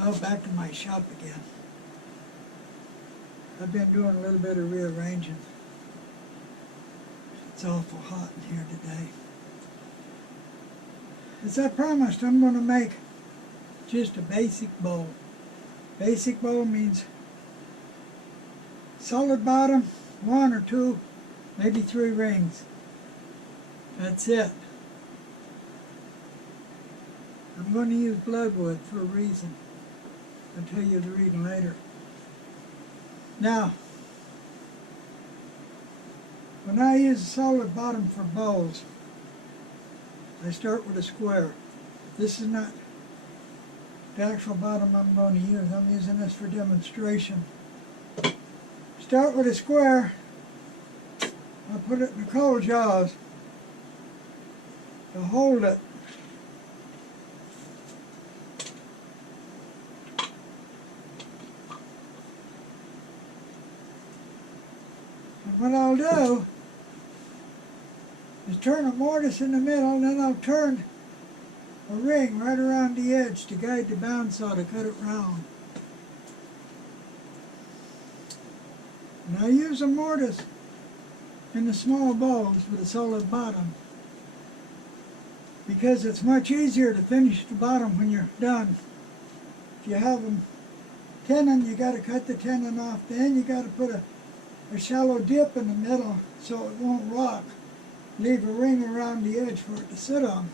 Well, back to my shop again. I've been doing a little bit of rearranging. It's awful hot in here today. As I promised, I'm going to make just a basic bowl. Basic bowl means solid bottom, 1 or 2, maybe 3 rings. That's it. I'm going to use bloodwood for a reason. I'll tell you the reason later. Now, when I use a solid bottom for bowls, I start with a square. This is not the actual bottom I'm going to use. I'm using this for demonstration. Start with a square. I'll put it in the cold jaws to hold it. And what I'll do is turn a mortise in the middle, and then I'll turn a ring right around the edge to guide the bandsaw to cut it round. And I use a mortise in the small bowls with a solid bottom because it's much easier to finish the bottom when you're done. If you have them tenon, you got to cut the tenon off. Then you got to put a shallow dip in the middle so it won't rock. Leave a ring around the edge for it to sit on.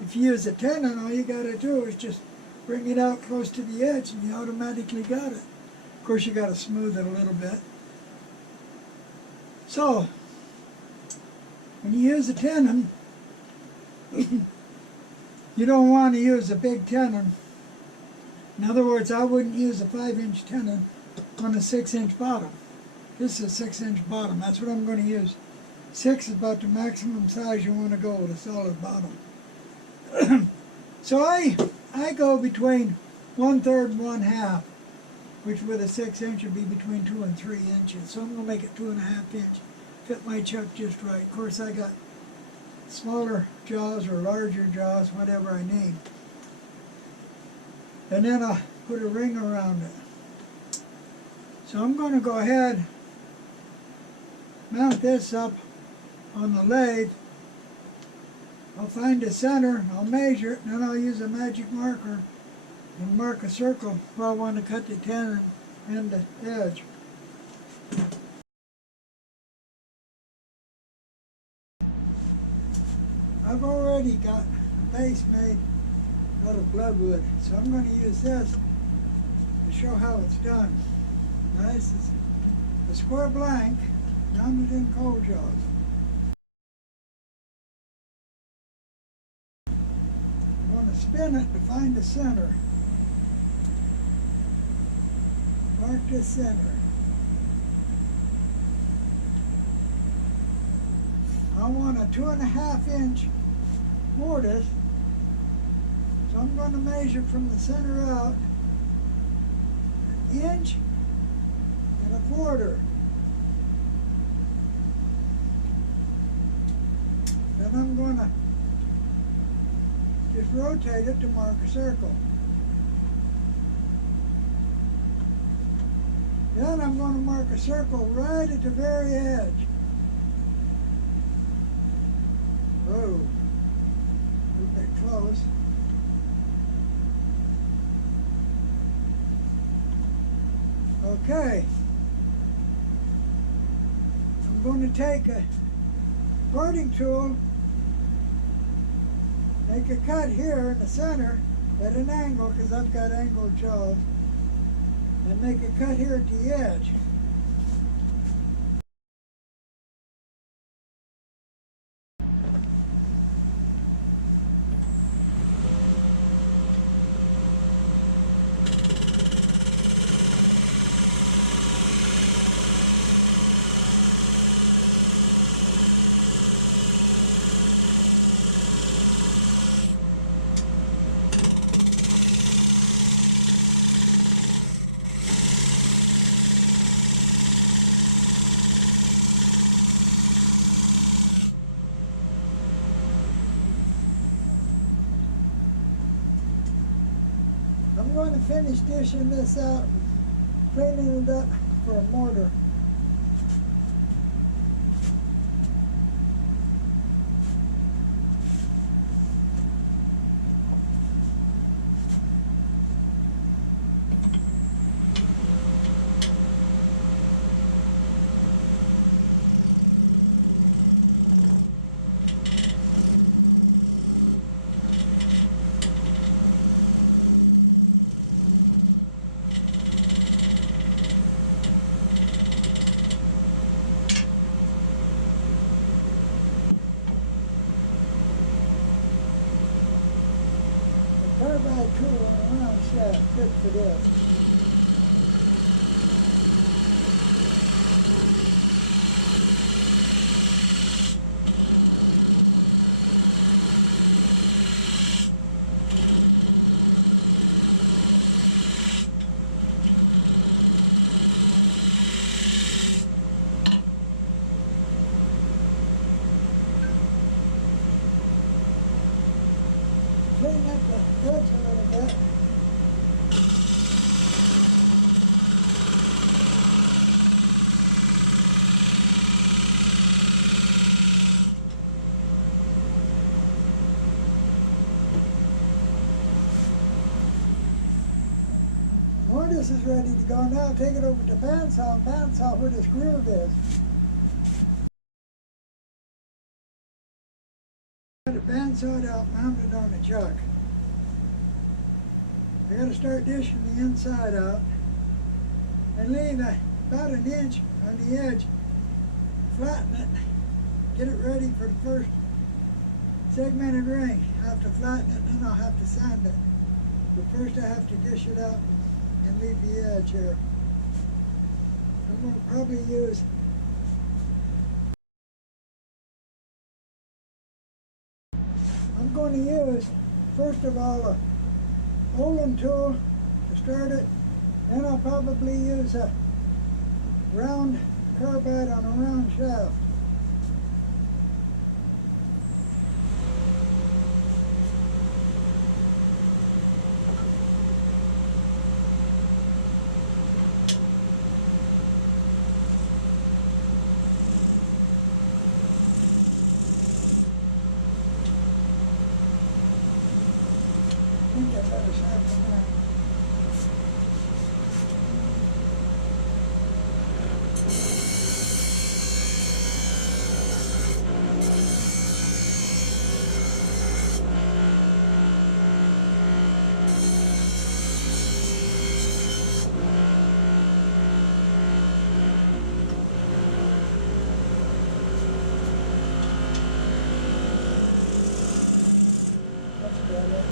If you use a tenon, all you got to do is just bring it out close to the edge and you automatically got it. Of course, you got to smooth it a little bit. So, when you use a tenon, you don't want to use a big tenon. In other words, I wouldn't use a 5-inch tenon on a 6-inch bottom. This is a 6-inch bottom. That's what I'm going to use. 6 is about the maximum size you want to go with a solid bottom. So I go between 1/3 and 1/2, which with a 6-inch would be between 2 and 3 inches. So I'm going to make it 2.5 inch. Fit my chuck just right. Of course, I got smaller jaws or larger jaws, whatever I need. And then I'll put a ring around it. So I'm going to go ahead, mount this up on the lathe. I'll find the center, I'll measure it, and then I'll use a magic marker and mark a circle where I want to cut the tenon and the edge. I've already got a base made out of bloodwood, so I'm going to use this to show how it's done. Now this is a square blank mounted in cold jaws. I'm going to spin it to find the center. Mark the center. I want a 2.5 inch mortise, so I'm going to measure from the center out 1 inch and 1/4. Then I'm going to just rotate it to mark a circle. Then I'm going to mark a circle right at the very edge. Whoa, a little bit close. Okay, I'm going to take a parting tool, make a cut here in the center at an angle because I've got angled jaws, and make a cut here at the edge. I'm going to finish dishing this out and cleaning it up for a mortar. Carbide tool and a round shaft good for this. Clean up the edge a little bit. Mortise is ready to go. Now take it over to bandsaw and bandsaw where this groove is. Got it bandsawed out, mounted on a chuck. I got to start dishing the inside out and leave about an inch on the edge. Flatten it, get it ready for the first segmented ring. I have to flatten it and then I'll have to sand it. But first I have to dish it out and leave the edge here. I'm going to probably use first of all a Olin tool to start it. Then I'll probably use a round carbide on a round shaft. I think I better sharpen that. That's better.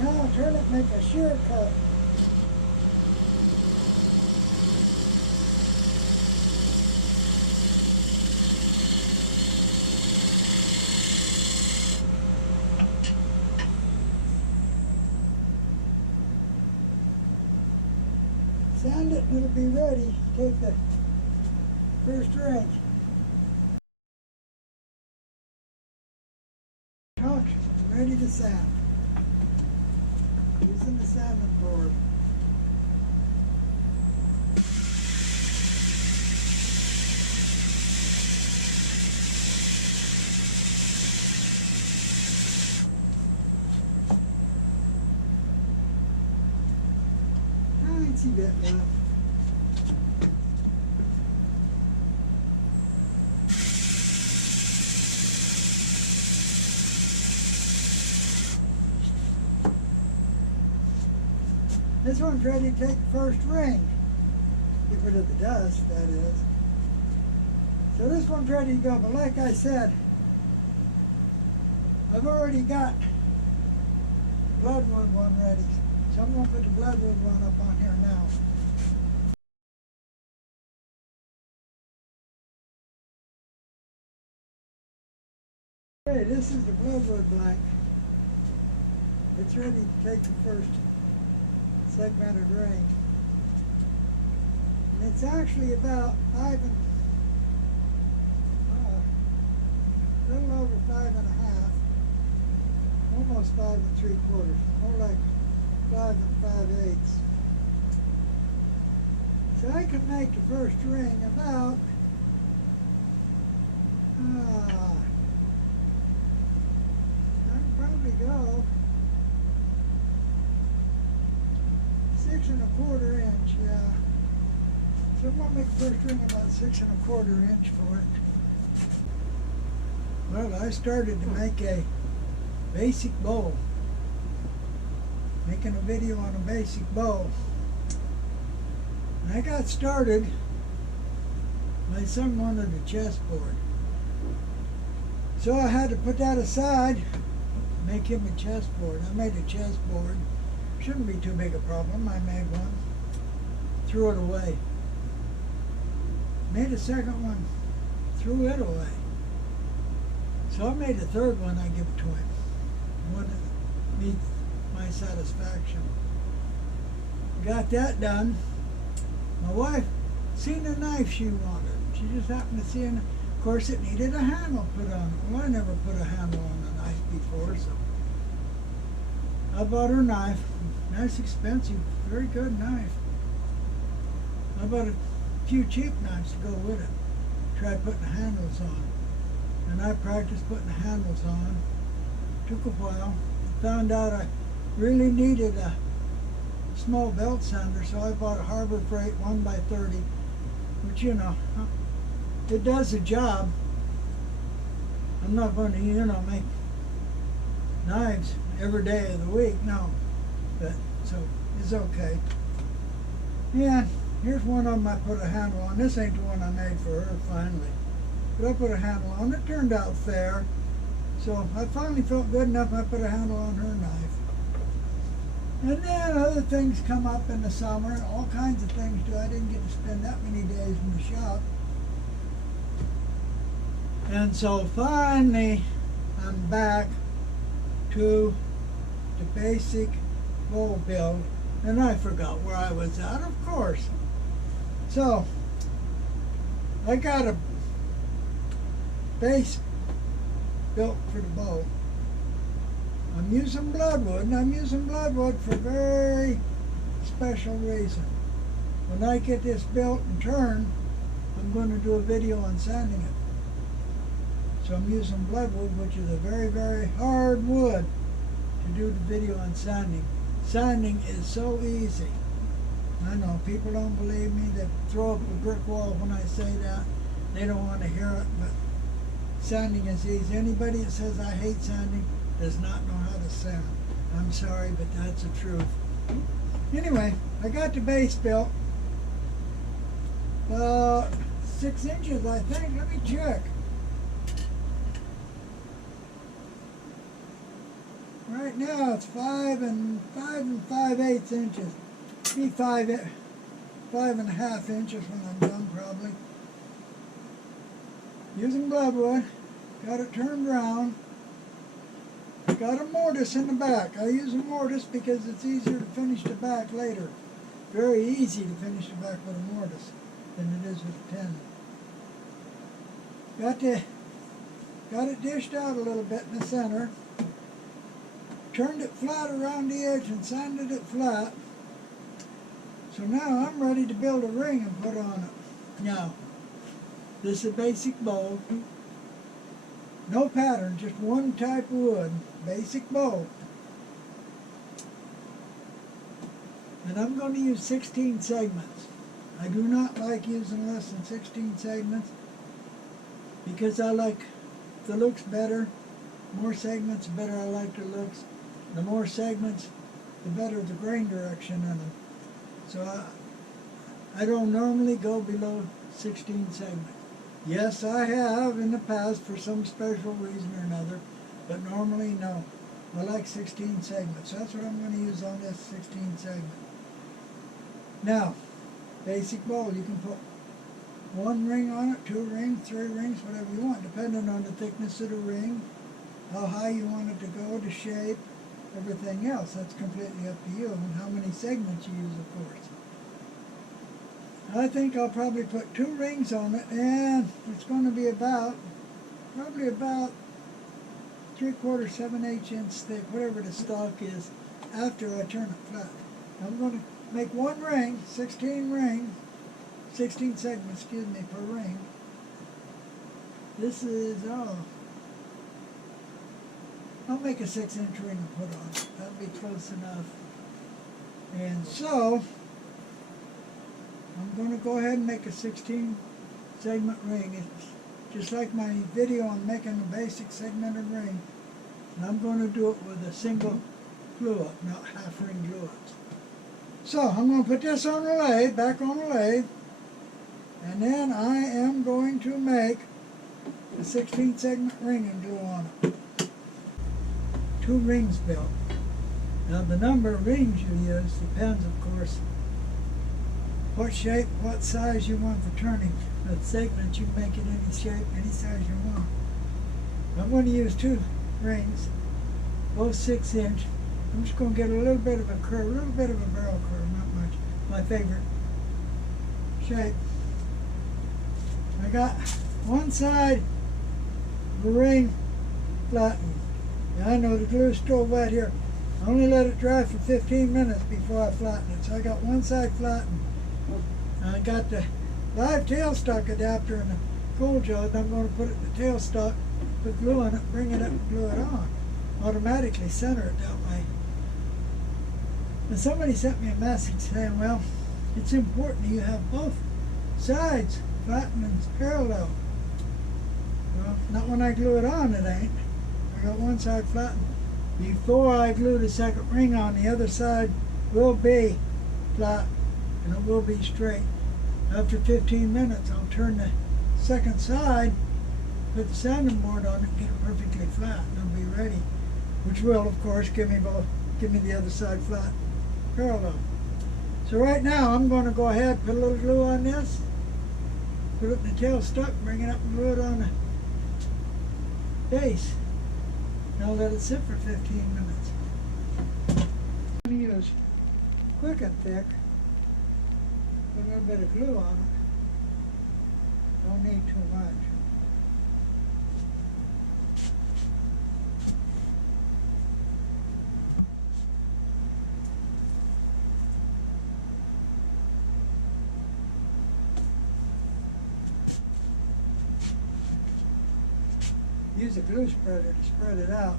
Now I'll turn it and make a shear cut. Sand it and it'll be ready. Take the first ring. Chalk and ready to sand. Using the sanding board. teensy bit left. This one's ready to take the first ring. Get rid of the dust, that is. So this one's ready to go, but like I said, I've already got bloodwood one ready. So I'm going to put the bloodwood one up on here now. Okay, this is the bloodwood blank. It's ready to take the first segmented ring. And it's actually about a little over 5 1/2, almost 5 3/4, more like 5 5/8. So I can make the first ring about I can probably go 6 1/4 inch, yeah. So I'm going to make the first ring about 6 1/4 inch for it. Well, I started to make a basic bow. Making a video on a basic bow. When I got started, my son wanted a chessboard. So I had to put that aside, make him a chessboard. I made a chessboard. Shouldn't be too big a problem. I made one. Threw it away. Made a second one. Threw it away. So I made a third one. I give it to him. One that meets my satisfaction. Got that done. My wife seen a knife she wanted. She just happened to see it. Of course, it needed a handle put on it. Well, I never put a handle on a knife before, so I bought her a knife. Nice, expensive, very good knife. I bought a few cheap knives to go with it. Tried putting the handles on. And I practiced putting the handles on. Took a while. Found out I really needed a small belt sander, so I bought a Harbor Freight 1x30, which, you know, it does the job. I'm not going to, you know, make knives every day of the week, no. But, so, it's okay. Yeah, here's one of them I put a handle on. This ain't the one I made for her, finally. But I put a handle on. It turned out fair. So, I finally felt good enough I put a handle on her knife. And then other things come up in the summer. All kinds of things do. I didn't get to spend that many days in the shop. And so finally, I'm back to the basic bow build. And I forgot where I was at, of course. So, I got a base built for the bow. I'm using bloodwood, and I'm using bloodwood for a very special reason. When I get this built and turned, I'm going to do a video on sanding it. So I'm using bloodwood, which is a very, very hard wood, to do the video on sanding. Sanding is so easy. I know people don't believe me. They throw up a brick wall when I say that. They don't want to hear it, but sanding is easy. Anybody that says I hate sanding does not know how to sand. I'm sorry, but that's the truth. Anyway, I got the base built. 6 inches, I think. Let me check. Right now it's 5 5/8 inches. Be 5 1/2 inches when I'm done, probably. Using bloodwood. Got it turned around. Got a mortise in the back. I use a mortise because it's easier to finish the back later. Very easy to finish the back with a mortise than it is with a tenon. Got it dished out a little bit in the center. Turned it flat around the edge and sanded it flat. So now I'm ready to build a ring and put on it. Now, this is a basic bow. No pattern, just one type of wood. Basic bow. And I'm going to use 16 segments. I do not like using less than 16 segments because I like the looks better. More segments, the better I like the looks. The more segments, the better the grain direction in them. So I don't normally go below 16 segments. Yes, I have in the past for some special reason or another, but normally no. I like 16 segments. That's what I'm going to use on this 16 segment. Now, basic bowl, you can put 1 ring on it, 2 rings, 3 rings, whatever you want, depending on the thickness of the ring, how high you want it to go, the shape, everything else. That's completely up to you, and how many segments you use, of course. I think I'll probably put 2 rings on it, and it's going to be probably about 3/4, 7/8 inch thick, whatever the stock is, after I turn it flat. I'm going to make 1 ring, 16 rings, 16 segments, per ring. This is, I'll make a 6-inch ring and put on it. That'll be close enough. And so, I'm going to go ahead and make a 16 segment ring. It's just like my video on making a basic segmented ring. And I'm going to do it with a single glue up, not half ring glue ups. So I'm going to put this on the lathe, back on the lathe, and then I am going to make a 16 segment ring and glue on it. 2 rings built. Now the number of rings you use depends, of course, what shape, what size you want for turning. The segment, you can make it any shape, any size you want. I'm going to use 2 rings, both 6-inch. I'm just going to get a little bit of a curve, a little bit of a barrel curve, not much. My favorite shape. I got one side of the ring flattened. Now I know the glue is still wet here. I only let it dry for 15 minutes before I flatten it. So I got one side flattened. I got the live tailstock adapter in the cold jug. I'm going to put it in the tailstock, put glue on it, bring it up and glue it on. Automatically center it that way. And somebody sent me a message saying, well, it's important you have both sides flattened and parallel. Well, not when I glue it on, it ain't. I got one side flattened. Before I glue the second ring on, the other side will be flat and it will be straight. After 15 minutes, I'll turn the second side, put the sanding board on it, and get it perfectly flat, and it'll be ready. Which will, of course, give me the other side flat, parallel. So right now, I'm going to go ahead, put a little glue on this, put it in the tailstock, bring it up and glue it on the base. Now let it sit for 15 minutes. I'm going to use quick and thick. Put a little bit of glue on it. Don't need too much. Use a glue spreader to spread it out.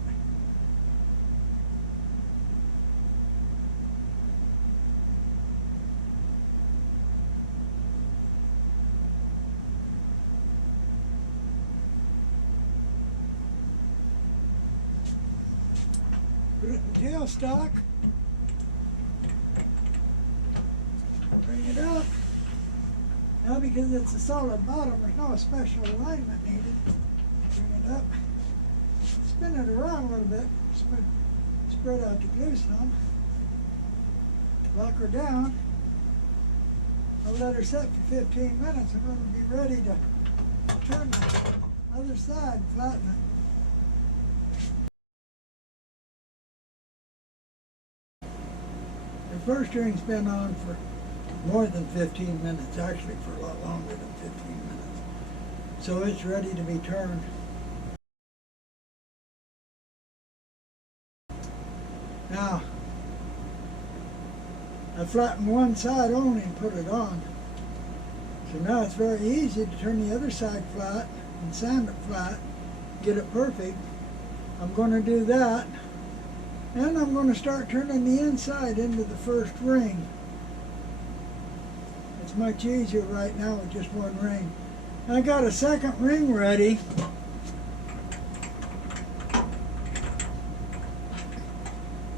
Put it in the tailstock. Bring it up. Now because it's a solid bottom, there's no special alignment needed. Bring it up. Spin it around a little bit. Spread out the glue some. Lock her down. I'll let her set for 15 minutes. I'm going to be ready to turn the other side and flatten it. The first ring's been on for more than 15 minutes, actually for a lot longer than 15 minutes. So it's ready to be turned. Now, I flattened one side only and put it on. So now it's very easy to turn the other side flat and sand it flat, get it perfect. I'm going to do that. And I'm going to start turning the inside into the first ring. It's much easier right now with just one ring. I got a second ring ready.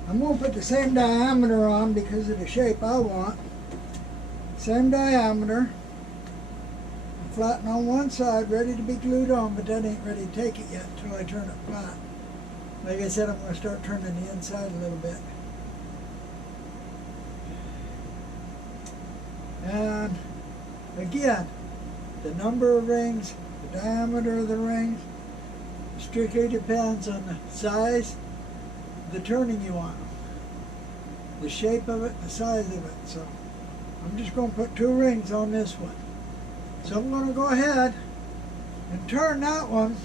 I'm going to put the same diameter on because of the shape I want. Same diameter. Flatten on one side, ready to be glued on, but that ain't ready to take it yet until I turn it flat. Like I said, I'm going to start turning the inside a little bit. And again, the number of rings, the diameter of the rings, strictly depends on the size, the turning you want, the shape of it, the size of it. So I'm just going to put 2 rings on this one. So I'm going to go ahead and turn that one.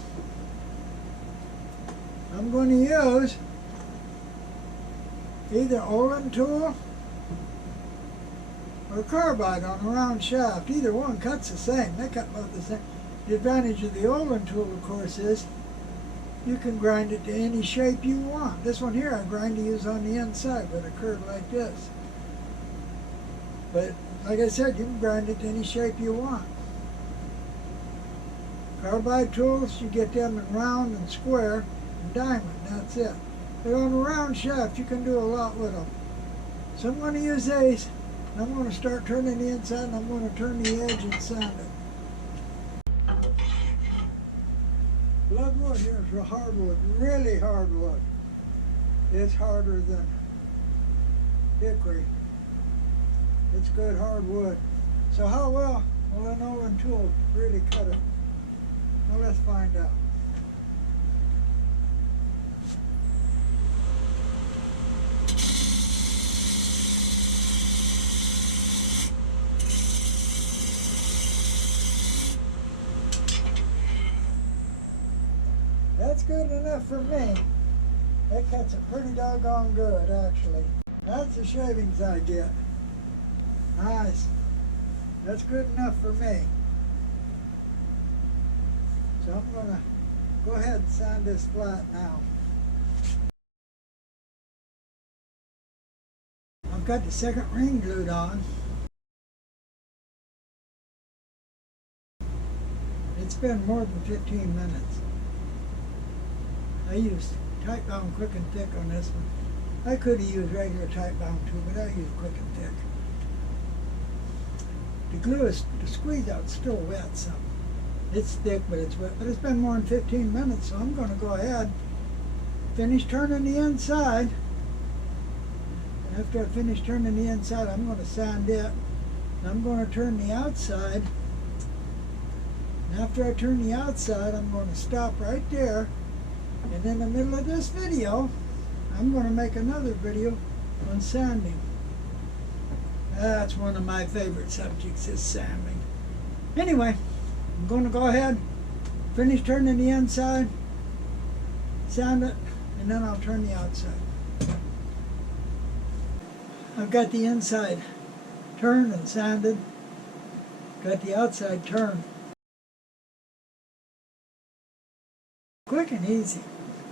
I'm going to use either Olin tool or carbide on a round shaft. Either one cuts the same. They cut both the same. The advantage of the Olin tool, of course, is you can grind it to any shape you want. This one here I grind to use on the inside with a curve like this. But like I said, you can grind it to any shape you want. Carbide tools, you get them in round and square and diamond, that's it. But on a round shaft, you can do a lot with them. So I'm going to use these, and I'm going to start turning the inside, and I'm going to turn the edge and sand it. Bloodwood here is hardwood, really hardwood. It's harder than hickory. It's good hardwood. So how well will an Olin tool really cut it? Well, let's find out. That's good enough for me. That cuts it pretty doggone good, actually. That's the shavings I get. Nice. That's good enough for me. So I'm going to go ahead and sand this flat now. I've got the second ring glued on. It's been more than 15 minutes. I used tight bound quick and thick on this one. I could have used regular tight bound too, but I used quick and thick. The glue is, the squeeze out's still wet, so it's thick, but it's wet. But it's been more than 15 minutes, so I'm going to go ahead, finish turning the inside. And after I finish turning the inside, I'm going to sand it. And I'm going to turn the outside. And after I turn the outside, I'm going to stop right there. And in the middle of this video, I'm going to make another video on sanding. That's one of my favorite subjects, is sanding. Anyway, I'm going to go ahead, finish turning the inside, sand it, and then I'll turn the outside. I've got the inside turned and sanded, got the outside turned. Quick and easy,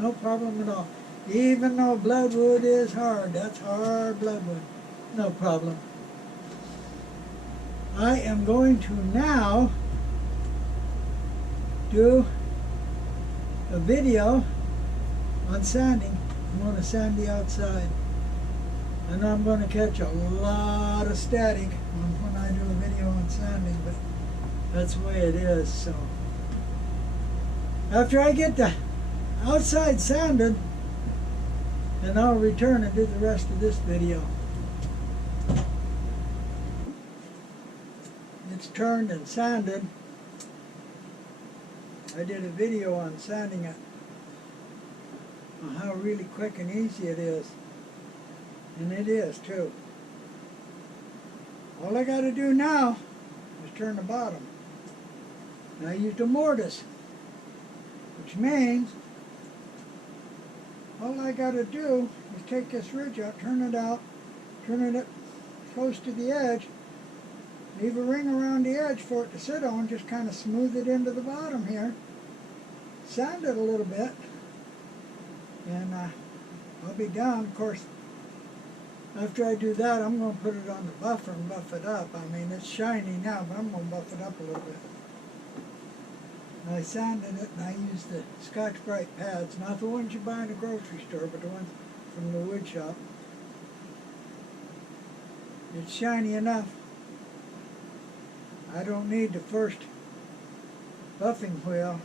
no problem at all. Even though bloodwood is hard, that's hard bloodwood, no problem. I am going to now do a video on sanding. I'm going to sand the outside. And I'm going to catch a lot of static when I do a video on sanding, but that's the way it is. So after I get the outside sanded, then I'll return and do the rest of this video. It's turned and sanded. I did a video on sanding it, on how really quick and easy it is. And it is too. All I got to do now is turn the bottom. And I used a mortise, which means all I got to do is take this ridge out, turn it close to the edge, leave a ring around the edge for it to sit on, just kind of smooth it into the bottom here, sand it a little bit, and I'll be done. Of course, After I do that, I'm going to put it on the buffer and buff it up. I mean, it's shiny now, but I'm going to buff it up a little bit. And I sanded it, and I used the Scotch-Brite pads, not the ones you buy in a grocery store, but the ones from the wood shop. It's shiny enough. I don't need the first buffing wheel.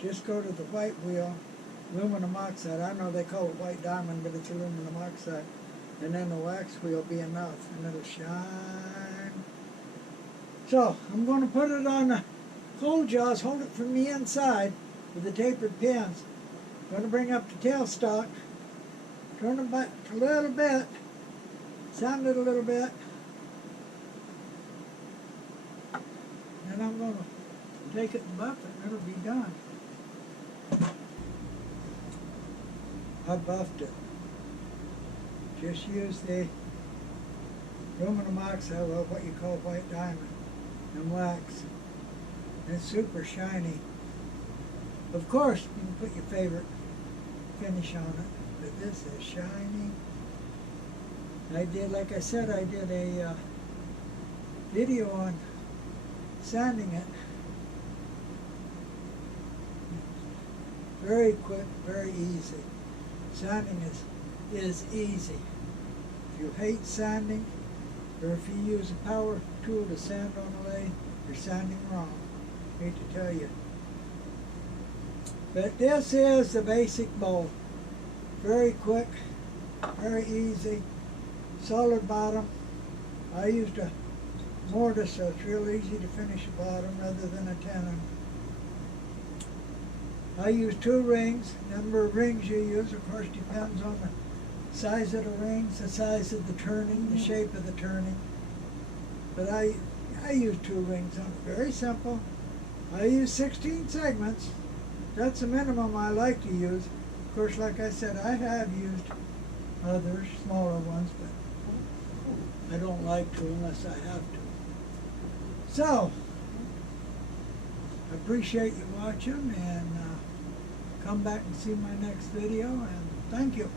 Just go to the white wheel, aluminum oxide. I know they call it white diamond, but it's aluminum oxide. And then the wax wheel be enough, and it'll shine. So, I'm going to put it on the cold jaws, hold it from the inside with the tapered pins. I'm going to bring up the tailstock, turn it back a little bit, sound it a little bit. Then I'm going to take it and buff it, and it'll be done. I buffed it. Just use the aluminum oxide, or what you call white diamond, and wax. And it's super shiny. Of course, you can put your favorite finish on it, but this is shiny. I did, like I said, I did a video on sanding it. Very quick, very easy. Sanding is easy. If you hate sanding, or if you use a power tool to sand on a lathe, you're sanding wrong. I hate to tell you. But this is the basic bowl. Very quick, very easy, solid bottom. I used a mortise, so it's real easy to finish the bottom rather than a tenon. I use 2 rings. Number of rings you use, of course, depends on the size of the rings, the size of the turning, the shape of the turning. But I use 2 rings on it. Very simple. I use 16 segments. That's the minimum I like to use. Of course, like I said, I have used others, smaller ones, but I don't like to unless I have to. So, I appreciate you watching, and come back and see my next video, and thank you.